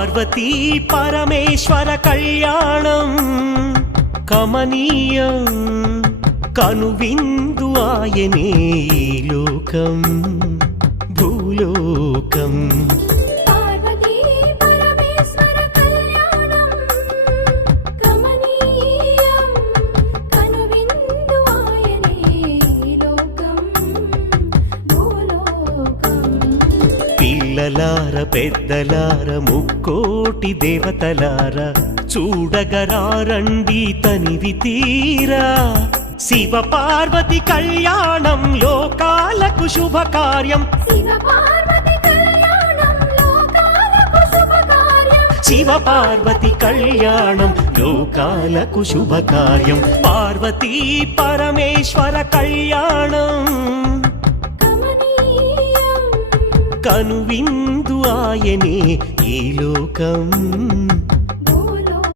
పార్వతీ పరమేశ్వర కళ్యాణం కమనీయం కనువిందు ఆయనే ఈ లోకం భూలోకం పార్వతీ పరమేశ్వర కళ్యాణం కమనీయం కనువిందు ఆయనే ఈ లోకం భూలోకం పిల్లలార పెద్దలార ముక్కోటి దేవతలార చూడగరారండి తనివి తీరా శివ పార్వతి కళ్యాణం లోకాలకు శుభకార్యం శివ పార్వతి కళ్యాణం లోకాలకు శుభకార్యం శివ పార్వతి కళ్యాణం లోకాలకు శుభకార్యం పార్వతీ పరమేశ్వర కళ్యాణం కమనీయం కనువిందు ఆయనే ఈ లోకం